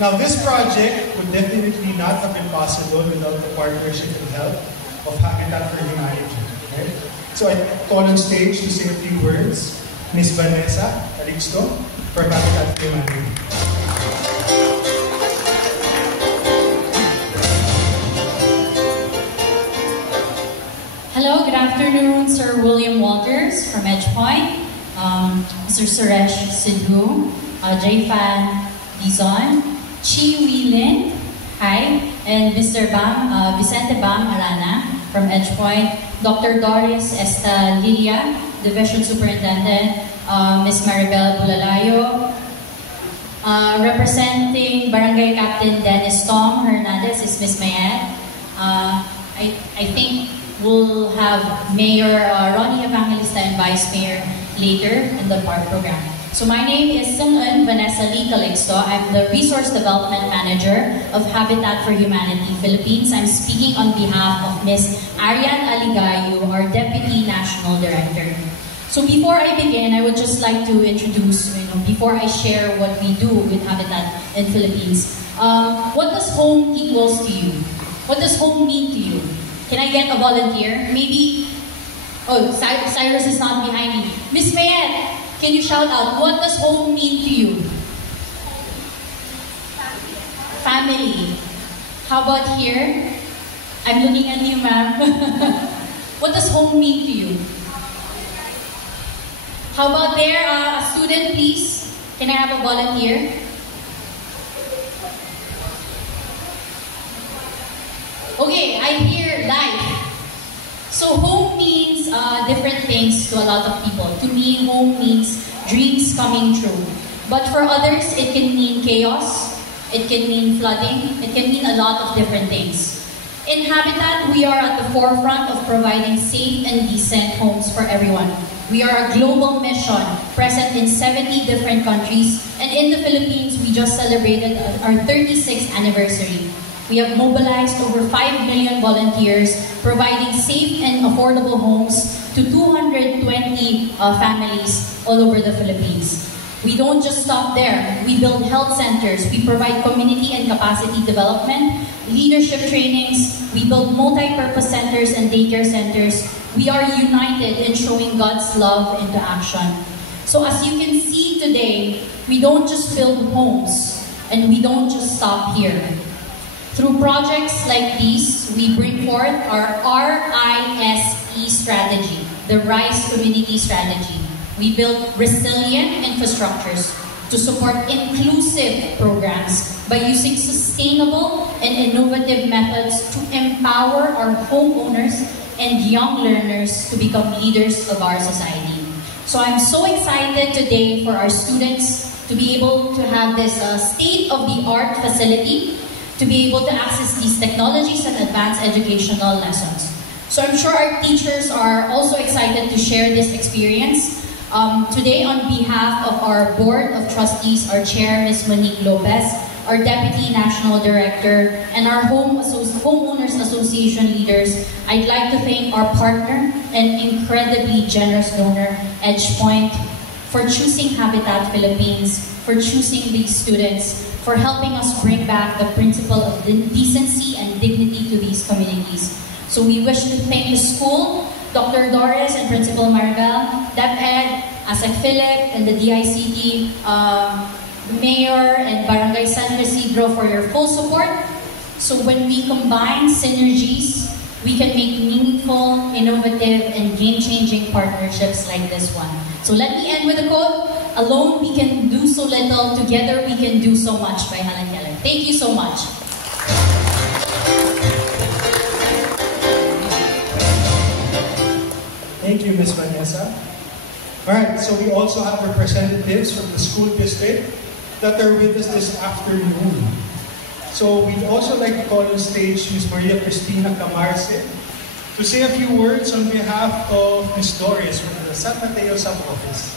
Now, this project would definitely not have been possible without the partnership and help of Habitat for Humanity. Right? So I call on stage to say a few words, Ms. Vanessa Calixto for Habitat for Humanity. Hello, good afternoon, Sir William Walters from EdgePoint, Mr. Suresh Sidhu, J-Fan Dizon, Chi Wheelin, hi, and Mr. Vicente Bam Arana from EdgePoint, Dr. Doris Esta Lilia, Division Superintendent, Ms. Maribel Bulalayo, representing Barangay Captain Dennis Tom Hernandez is Ms. Mayette. I think we'll have Mayor Ronnie Evangelista and Vice Mayor later in the park program. So my name is Sung-un Vanessa Lee Calixto. I'm the Resource Development Manager of Habitat for Humanity Philippines. I'm speaking on behalf of Ms. Arian Aligayo, our Deputy National Director. So before I begin, I would just like to introduce, before I share what we do with Habitat in Philippines, what does home equals to you? What does home mean to you? Can I get a volunteer? Maybe, oh, Cyrus is not behind me. Miss Mayette, can you shout out, what does home mean to you? Family. How about here? I'm looking at you, ma'am. What does home mean to you? How about there, a student, please? Can I have a volunteer? Okay, I hear life. So home means different things to a lot of people. To me, home means dreams coming true. But for others, it can mean chaos, it can mean flooding, it can mean a lot of different things. In Habitat, we are at the forefront of providing safe and decent homes for everyone. We are a global mission present in 70 different countries, and in the Philippines, we just celebrated our 36th anniversary. We have mobilized over 5 million volunteers, providing safe and affordable homes to 220 families all over the Philippines. We don't just stop there. We build health centers, we provide community and capacity development, leadership trainings, we build multi-purpose centers and daycare centers. We are united in showing God's love into action. So as you can see today, we don't just build homes, and we don't just stop here. Through projects like these, we bring forth our RISE strategy, the RISE Community Strategy. We build resilient infrastructures to support inclusive programs by using sustainable and innovative methods to empower our homeowners and young learners to become leaders of our society. So I'm so excited today for our students to be able to have this state-of-the-art facility, to be able to access these technologies and advanced educational lessons. So I'm sure our teachers are also excited to share this experience. Today, on behalf of our Board of Trustees, our Chair, Ms. Monique Lopez, our Deputy National Director, and our Homeowners Association leaders, I'd like to thank our partner and incredibly generous donor, EdgePoint, for choosing Habitat Philippines, for choosing these students, for helping us bring back the principle of decency and dignity to these communities. So we wish to thank the school, Dr. Doris and Principal Maribel, DepEd, ASEC Philip, and the DICT, the Mayor and Barangay San Isidro for your full support. So when we combine synergies, we can make meaningful, innovative, and game-changing partnerships like this one. So let me end with a quote. Alone we can do so little, together we can do so much, by Helen Keller. Thank you so much. Thank you, Ms. Vanessa. Alright, so we also have representatives from the school district that are with us this afternoon. So we'd also like to call on stage Ms. Maria Cristina Camarce to say a few words on behalf of Ms. Doris from the San Mateo Sub-Office.